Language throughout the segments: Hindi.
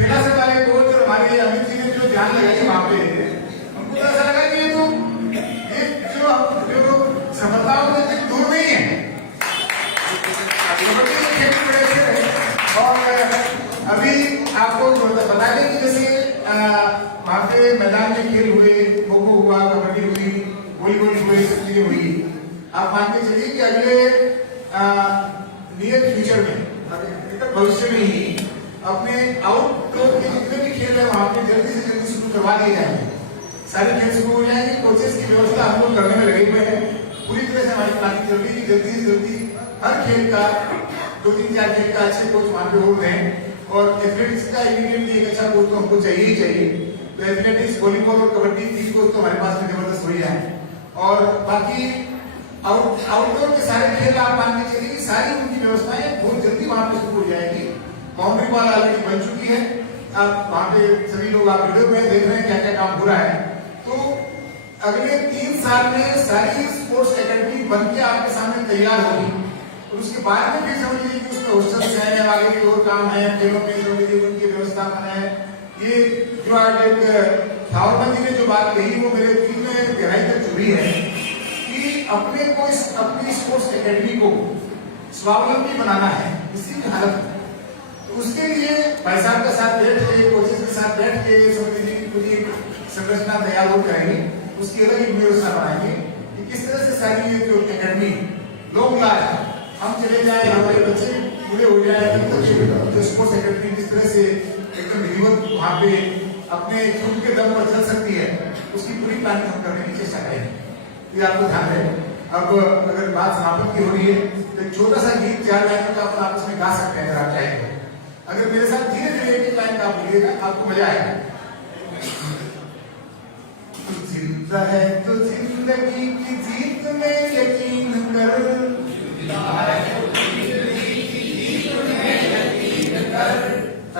खेला से पहले कोच और हमारे अमित जी ने जो ध्यान लगाई वहां पे, हमको ऐसा लगा कि ये जो सफलताओं से दूर नहीं है। कबड्डी के खेल बड़े अच्छे रहे। और अभी आपको बता दें कि जैसे वहां पे मैदान में खेल हुए, खो खो हुआ, कबड्डी हुई, वॉलीबॉल हुए, सब चीजें हुई। आप मान के चलिए कि अगले नियर फ्यूचर में, भविष्य में ही अपने आउटडोर के जितने भी खेल है वहां पे जल्दी से जल्दी शुरू करवा दिए जाएंगे। सारे खेल शुरू हो जाएंगे। कोचेस की व्यवस्था हम लोग करने में लगे हुए हैं। पूरी तरह से हमारी प्लानिंग चल रही है। जल्दी से जल्दी हर खेल का 2-3-4 खेल का अच्छे कोच वहां पे हो रहे हैं। और एथलेटिक्स का इमीडिएटली एक अच्छा कोच तो हमको चाहिए ही चाहिए। तो एथलेटिक्स, वॉलीबॉल और कबड्डी 3 कोच तो हमारे पास में जबरदस्त हो ही है। और बाकी आउटडोर के सारे खेल आप मान के चलिए कि सारी उनकी व्यवस्थाएं बहुत जल्दी वहां पे शुरू हो जाएगी। बाउंड्री वॉल ऑलरेडी बन चुकी है। अब वहां पे सभी लोग आप वीडियो में देख रहे हैं क्या क्या काम हो रहा है। तो अगले 3 साल में सारी स्पोर्ट्स एकेडमी बन के आपके सामने तैयार होगी। और उसके बाद में फिर समझ लीजिए कि उसमें हॉस्टल्स हैं, आगे भी और काम है, खेलों में समझ लीजिए उनकी व्यवस्थापन है। ये जो आज एक ठाकुर जी ने जो बात कही वो मेरे दिल में गहराई तक जुड़ी है कि अपने को अपनी स्पोर्ट्स एकेडमी को स्वावलंबी बनाना है किसी भी हालत में। तो उसके लिए भाई साहब के साथ बैठ के, कोचेस के साथ बैठ के समझ लीजिए पूरी संरचना तैयार हो जाएंगे। उसकी अलग एक व्यवस्था बनाएंगे कि किस तरह से सारी ये जो एकेडमी लॉन्ग लास्ट हम चले जाए, हमारे बच्चे पूरे हो जाए, जो स्पोर्ट्स एकेडमी किस तरह से एकदम विधिवत वहां पे अपने खुद के दम पर चल सकती है, उसकी पूरी प्लानिंग हम करने की चेष्टा करेंगे। ये आपको ध्यान रहे। अब अगर बात समापन की हो रही है तो एक छोटा सा गीत 4 लाइन का अपन आपस में गा सकते हैं अगर आप चाहें। अगर मेरे साथ धीरे धीरे एक लाइन का आप बोलिएगा आपको मजा आएगा। तू जिंदा है तो जिंदगी की जीत में यकीन कर,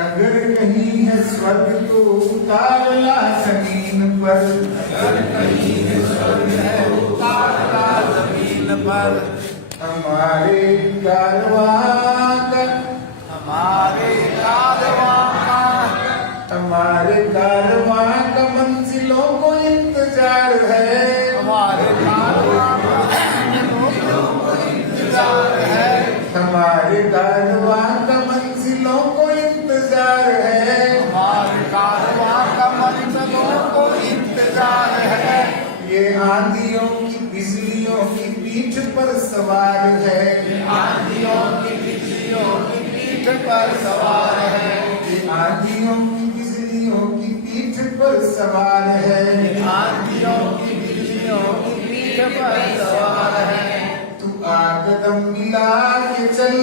अगर कहीं है स्वर्ग तो उतार ला जमीन पर, अगर कहीं है स्वर्ग है उतार ला जमीन पर। हमारे कारवां का, हमारे कारवां का मंजिलों को इंतजार है, हमारे कारवां का मंजिलों को इंतजार है, हमारे कारवां का मंजिलों को इंतजार है, हमारे कारवां का मंजिलों को इंतजार है। ये आंधियों की बिजलियों की पीठ पर सवार है, ये आंधियों की बिजलियों की पीठ पर सवार है, ये आंधियों की बिजलियों की पीठ पर सवार है, आंधियों की बिजलियों की पीठ पर सवार है। तू आ कदम मिला के चल,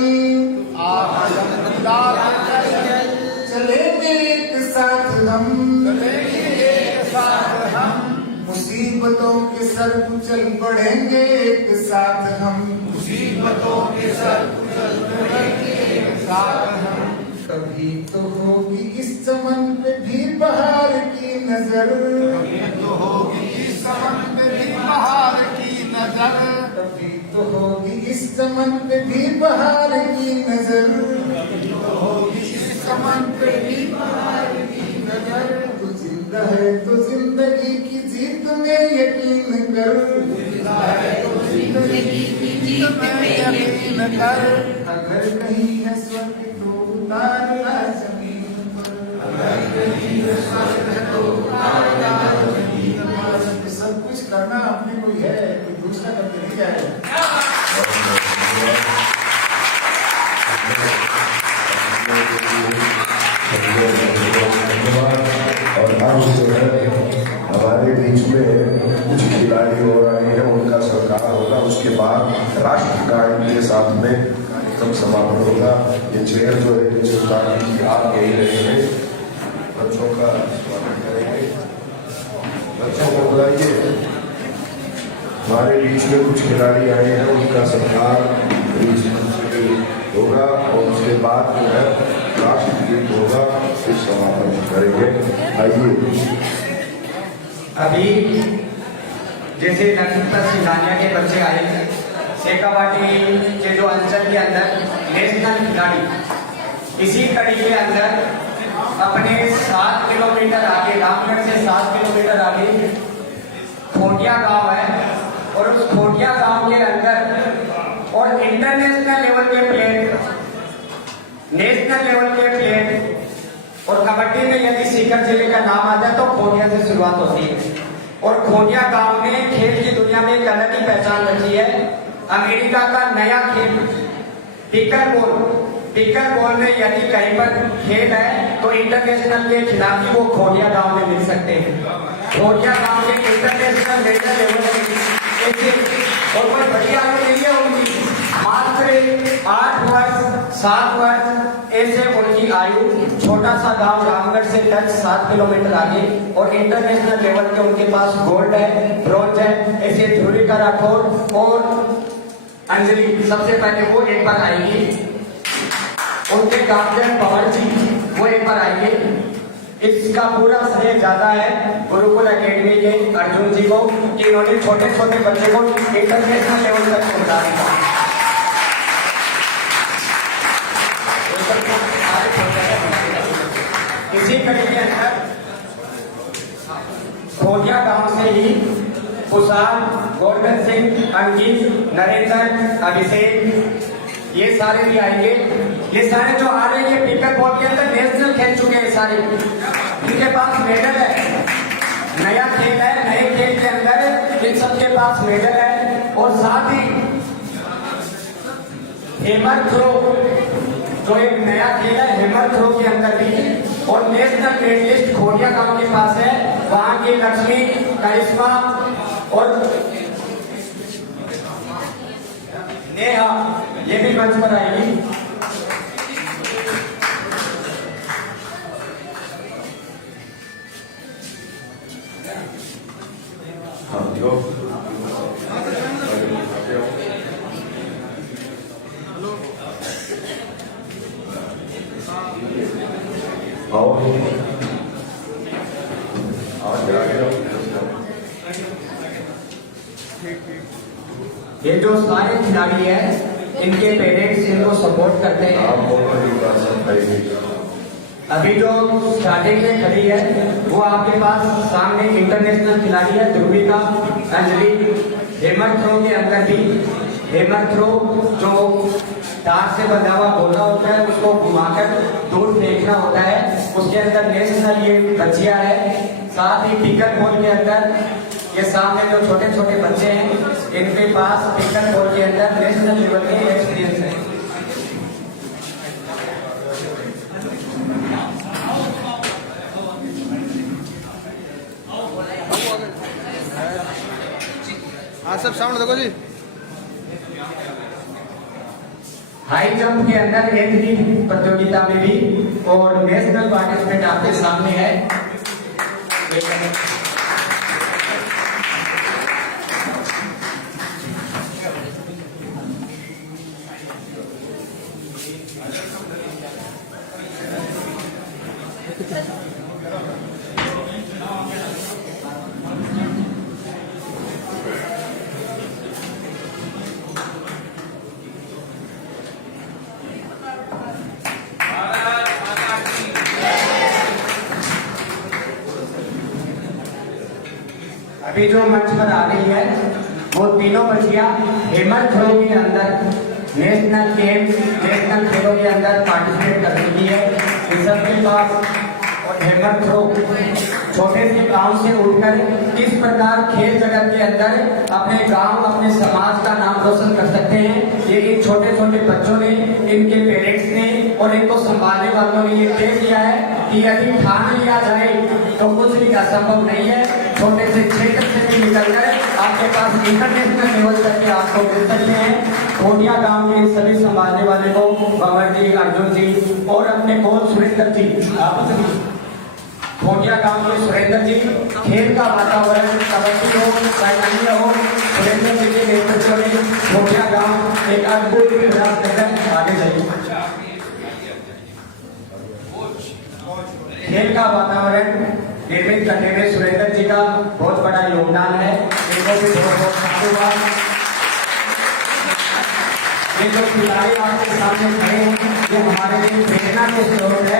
आ कदम मिला के चल, चलेंगे एक साथ हम, चलेंगे एक साथ हम। मुसीबतों के सर कुचल बढ़ेंगे एक साथ हम, मुसीबतों के सर कुचल बढ़ेंगे एक साथ हम। कभी तो होगी इस चमन पे भी बहार की नजर, कभी तो होगी इस चमन पे भी बहार की नजर, कभी तो होगी इस चमन पे भी बहार की नजर, कभी तो होगी इस चमन पे भी बहार की नजर। तू जिंदा है तो जिंदगी की जीत में यकीन कर, जिंदा है तो जिंदगी की जीत में यकीन कर। अगर कहीं है स्वर्ग तो उतार ला जमीन पर, अगर कहीं है स्वर्ग तो उतार ला जमीन पर। सब कुछ करना अपने को ही है, कोई दूसरा करके नहीं जाएगा। और अब जो है हमारे बीच में कुछ खिलाड़ी हो रहे हैं, उनका सत्कार होगा। उसके बाद राष्ट्रगान के साथ में कार्यक्रम समापन होगा। ये चेयर जो है सुल्तान की आप यही रहेंगे, बच्चों का स्वागत करेंगे। बच्चों को बुलाइए। हमारे बीच में कुछ खिलाड़ी आए हैं, उनका सत्कार होगा और उसके बाद जो है राष्ट्रगीत होगा, फिर समापन करेंगे। आइए। अभी जैसे नक्षत्र सिंघानिया के बच्चे आए, शेखावाटी के जो अंचल के अंदर नेशनल खिलाड़ी, इसी कड़ी के अंदर अपने किलोमीटर आगे, रामगढ़ से 7 किलोमीटर आगे खोटिया गांव है, और उस खोटिया गांव के अंदर और इंटरनेशनल लेवल के प्लेयर, नेशनल लेवल के प्लेयर और कबड्डी में यदि सीकर जिले का नाम आता है तो खोटिया से शुरुआत होती है। और खोटिया गांव ने खेल की दुनिया में एक अलग ही पहचान रखी है। अमेरिका का नया खेल पिकर बॉल में यदि कहीं पर खेल है तो इंटरनेशनल के खिलाड़ी वो खोटिया गांव में मिल सकते हैं। खोटिया गांव के इंटरनेशनल नेशनल लेवल और कोई बढ़िया नहीं है उनकी, मात्र 8 वर्ष 7 वर्ष ऐसे उनकी आयु। छोटा सा गांव रामगढ़ से टच 7 किलोमीटर आगे, और इंटरनेशनल लेवल के उनके पास गोल्ड है, ब्रॉन्ज है। ऐसे ध्रुविका राठौर और अंजलि सबसे पहले वो एक बार आएगी, उनके गार्जियन पवन जी वो एक बार आएंगे। इसका पूरा श्रेय ज्यादा है गुरुकुल एकेडमी के अर्जुन जी को, कि इन्होंने छोटे छोटे बच्चे को इंटरनेशनल लेवल तक पहुंचा दिया। इसी कड़ी के अंदर खोटिया गांव से ही कुशाल, गोल्डन सिंह, अंकित, नरेंद्र, अभिषेक ये सारे भी आएंगे। ये सारे जो आ रहे हैं पिकर बॉल के अंदर नेशनल खेल चुके हैं सारे, इनके पास मेडल है। नया खेल है, नए खेल के अंदर इन सबके पास मेडल है। और साथ ही हेमर थ्रो जो एक नया खेल है, हेमर थ्रो के अंदर भी और नेशनल मेडलिस्ट खोटिया गांव के पास है। वहां की लक्ष्मी, करिश्मा और नेहा ये भी मंच पर आएगी। हाँ देखो आओ ये जो सारे खिलाड़ी है इनके पेरेंट्स इनको सपोर्ट करते हैं। अभी जो स्टार्टिंग में खड़ी है वो आपके पास सामने इंटरनेशनल खिलाड़ी है ध्रुविका, अंजलि। हेमर थ्रो के अंदर भी हेमर थ्रो जो तार से बंधा हुआ गोला होता है उसको घुमाकर दूर फेंकना होता है, उसके अंदर नेशनल ये बच्चियां है। साथ ही पिकर बॉल के अंदर ये सामने जो छोटे छोटे बच्चे हैं इनके पास पिकर बॉल के अंदर नेशनल लेवल के एक्सपीरियंस है। हाँ सब साउंड देखो जी। हाई जंप के अंदर एथलीट प्रतियोगिता में भी और नेशनल पार्टिसिपेंट आपके सामने है। अभी जो मंच पर आ रही है वो तीनों बच्चियां हेमर थ्रो के अंदर नेशनल खेलों के अंदर पार्टिसिपेट कर चुकी है। इन सबके पास और हेमर थ्रो छोटे से गांव से उठकर किस प्रकार खेल जगत के अंदर अपने गांव, अपने समाज का नाम रोशन कर सकते हैं, ये इन छोटे छोटे बच्चों ने, इनके पेरेंट्स ने और इनको संभालने वालों ने ये तय किया है कि यदि ठान लिया जाए तो कुछ भी असंभव नहीं है। छोटे से क्षेत्र से भी निकलकर आपके पास इंटरनेशनल लेवल तक के आपको मिल सकते हैं। खोटिया गांव के सभी संभालने वाले को कंवर जी, अर्जुन जी और अपने कोच सुरेंद्र जी, खोटिया गांव के सुरेंद्र जी, खेल का वातावरण कबड्डी हो, साइकिलिंग हो, सुरेंद्र जी के नेतृत्व में खोटिया गांव एक अद्भुत प्रयास लेकर आगे जाएगी। खेल का वातावरण निर्मित करने में सुरेंद्र जी का बहुत बड़ा योगदान है, इनको भी बहुत बहुत धन्यवाद। ये जो खिलाड़ी आपके सामने खड़े हैं ये हमारे लिए प्रेरणा के स्रोत है।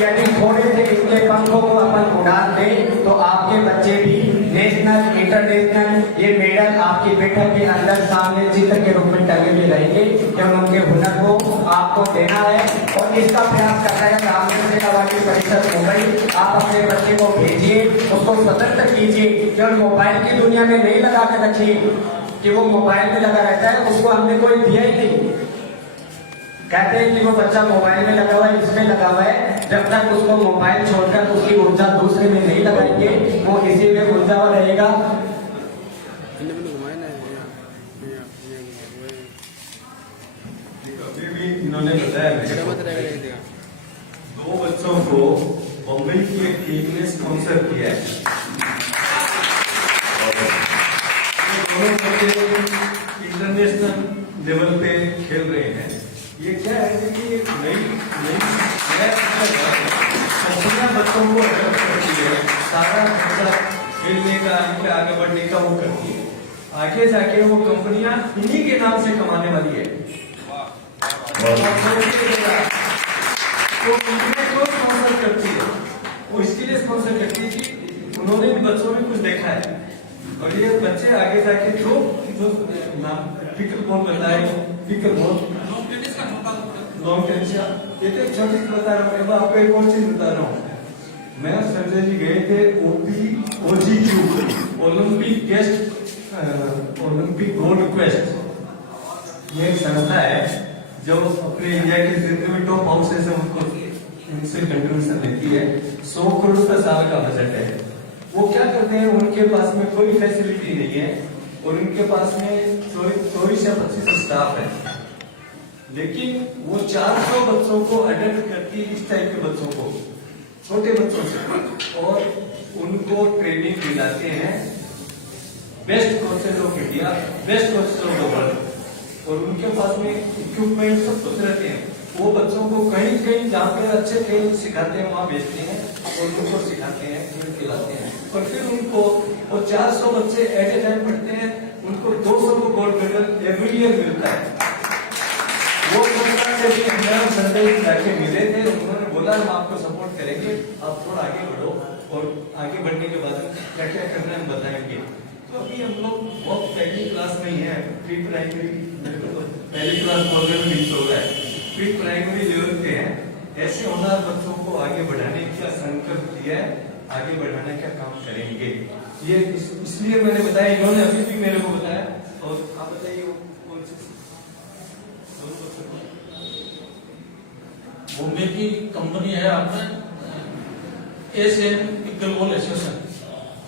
यदि थोड़े से इनके पंखों को अपन उड़ान दें तो आपके बच्चे भी नेशनल इंटरनेशनल ये मेडल आपकी बैठक के अंदर सामने चित्र के रूप में टंगे हुए रहेंगे। जब उनके हुनर को आपको देना है और इसका प्रयास करना है रामकृष्ण कबड्डी परिषद मुंबई, आप अपने बच्चे को भेजिए, उसको स्वतंत्र कीजिए, केवल मोबाइल की दुनिया में नहीं लगा के रखिए कि वो मोबाइल में लगा रहता है, उसको हमने कोई दिया ही नहीं। कहते हैं कि वो बच्चा मोबाइल में लगा हुआ है, इसमें लगा हुआ है, जब तक उसको मोबाइल छोड़कर उसकी ऊर्जा दूसरे में नहीं लगाएंगे वो इसी में ऊर्जा रहेगा। अभी भी इन्होंने बताया दो बच्चों को मुंबई की एक टीम ने स्पॉन्सर किया है। दोनों बच्चे इंटरनेशनल लेवल पे खेल रहे हैं। ये क्या है कि एक नया कंपनियां बच्चों को हेल्प करती है, सारा खर्चा खेलने का इनके आगे बढ़ने का वो करती है। आगे जाके वो कंपनियां इन्हीं के नाम से कमाने वाली है। तो कंपनियां क्यों स्पॉन्सर करती है? वो इसके लिए स्पॉन्सर करती है कि उन्होंने भी बच्चों में कुछ देखा है और ये बच्चे आगे जाके जो पिकल बॉल बताए, पिकल बॉल लॉन्ग टेनिस, ये तो छोटी सी बता रहा हूँ। आपको एक और चीज बता रहा हूँ। मैं संजय जी गए थे OGQ ओलंपिक गोल्ड क्वेस्ट। ये एक संस्था है जो अपने इंडिया के जितने भी टॉप हाउसेस है उनको इनसे कंट्रीब्यूशन देती है। 100 करोड़ का साल का बजट है। वो क्या करते हैं, उनके पास में कोई फैसिलिटी नहीं है और उनके पास में 24 या 25 स्टाफ है, लेकिन वो 400 बच्चों को अटेंड करती है, इस टाइप के बच्चों को, छोटे बच्चों से, और उनको ट्रेनिंग दिलाते हैं। Best coaches of India, best coaches of the world, और उनके पास में इक्विपमेंट सब कुछ रहते हैं। वो बच्चों को कहीं कहीं जहाँ पे अच्छे खेल सिखाते हैं वहाँ भेजते हैं और उनको सिखाते हैं, खेल खिलाते हैं, और फिर उनको, और 400 बच्चे एट ए टाइम पढ़ते हैं, उनको 200 को गोल्ड मेडल एवरी ईयर मिलता है। वो संजय जाके मिले थे, उन्होंने बोला हम आपको सपोर्ट करेंगे, आप थोड़ा आगे बढ़ो, और आगे बढ़ने के बाद क्या क्या करना है हम बताएंगे। तो अभी हम लोग बहुत पहली क्लास में ही है, प्री प्राइमरी, मेरे को तो पहली क्लास बोलने में नहीं चल रहा है, प्री प्राइमरी लेवल पे है। ऐसे होनहार बच्चों को आगे बढ़ाने का संकल्प लिया है, आगे बढ़ाने का काम करेंगे। ये इसलिए मैंने बताया, इन्होंने अभी भी मेरे को बताया। और आप बताइए कौन सी बॉम्बे की कंपनी है आपने एशियन पिकलबॉल एसोसिएशन,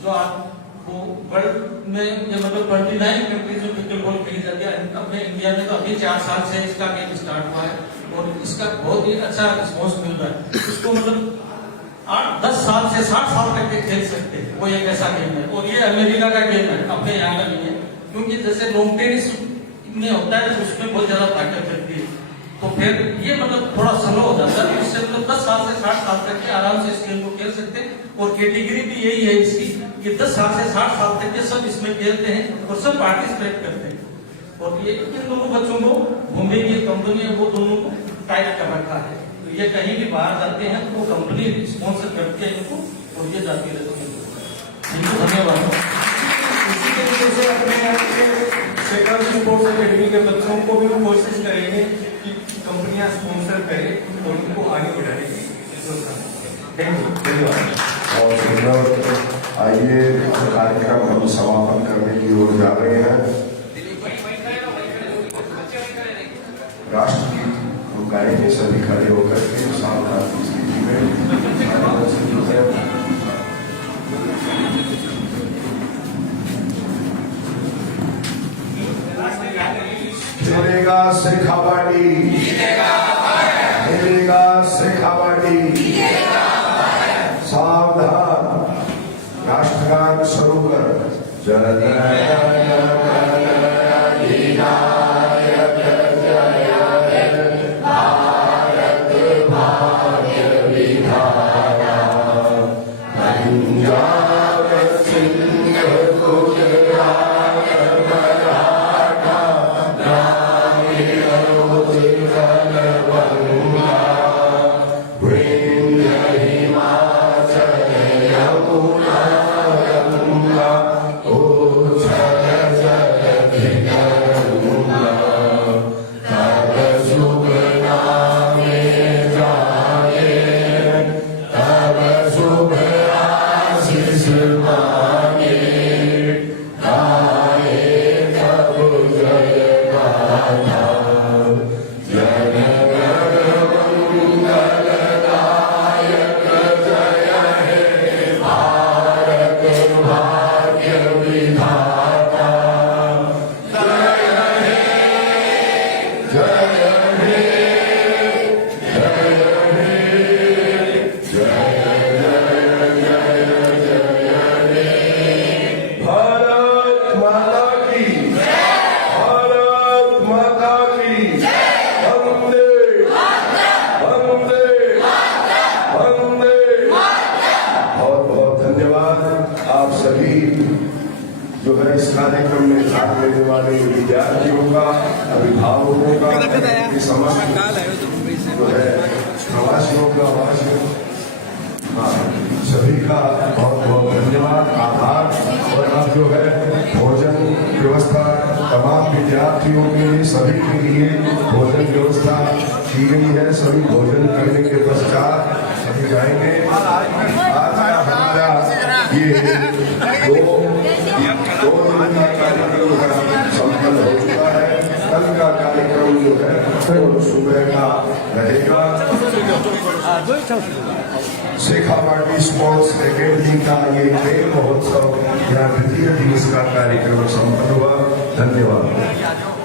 जो आपको वर्ल्ड में ये मतलब 29 कंट्रीज में पिकलबॉल खेली जाती है। अपने इंडिया में तो अभी 4 साल से इसका गेम स्टार्ट हुआ है और इसका बहुत ही अच्छा रिस्पॉन्स मिल रहा है। इसको मतलब 8-10 साल से 60 साल तक के खेल सकते हैं, वो एक ऐसा गेम है। और ये अमेरिका का गेम है, अपने यहाँ का नहीं है, क्योंकि जैसे लॉन्ग टेनिस में होता है तो उसमें बहुत ज्यादा ताकत रहती है, तो फिर ये मतलब थोड़ा स्लो हो जाता है। इससे मतलब 10 साल से 60 साल तक के आराम से इस गेम को खेल सकते हैं। और कैटेगरी भी यही है इसकी कि 10 साल से 60 साल तक के सब इसमें खेलते हैं और सब पार्टिसिपेट करते हैं। और ये इन दोनों बच्चों को बॉम्बे की कंपनी है वो दोनों को टाइप कर रखा है, तो ये कहीं भी बाहर जाते हैं तो वो कंपनी स्पॉन्सर करती है इनको और ये जाती रहती है। धन्यवाद। इसी तरीके से अपने सेक्रेटरी स्पोर्ट्स अकेडमी के बच्चों को भी कोशिश करेंगे कि कंपनियां स्पॉन्सर करें और उनको आगे बढ़ाने की धन्यवाद। और सुंदर, आइए कार्यक्रम हम समापन करने की ओर जा रहे हैं। राष्ट्र गीत गाएंगे सभी खड़े होकर के सावधान की स्थिति में। खेलेगा से कबड्डी, खेलेगा से कबड्डी, सावधान। राष्ट्रगान शुरू कर। जय जय जो है इस कार्यक्रम में भाग लेने वाले विद्यार्थियों का, अभिभावकों का, समस्त जो है प्रवासियों का, सभी का बहुत बहुत धन्यवाद, आभार। और अब जो है भोजन व्यवस्था तमाम विद्यार्थियों के लिए, सभी के लिए भोजन व्यवस्था की गई है। सभी भोजन करने के पश्चात अभी जाएंगे। आज का हमारा ये दो दिन का कार्यक्रम संपन्न हो चुका है। कल का कार्यक्रम जो है सुबह का रहेगा। शेखावाटी स्पोर्ट्स एकेडमी का ये खेल महोत्सव या द्वितीय दिवस का कार्यक्रम संपन्न हुआ। धन्यवाद।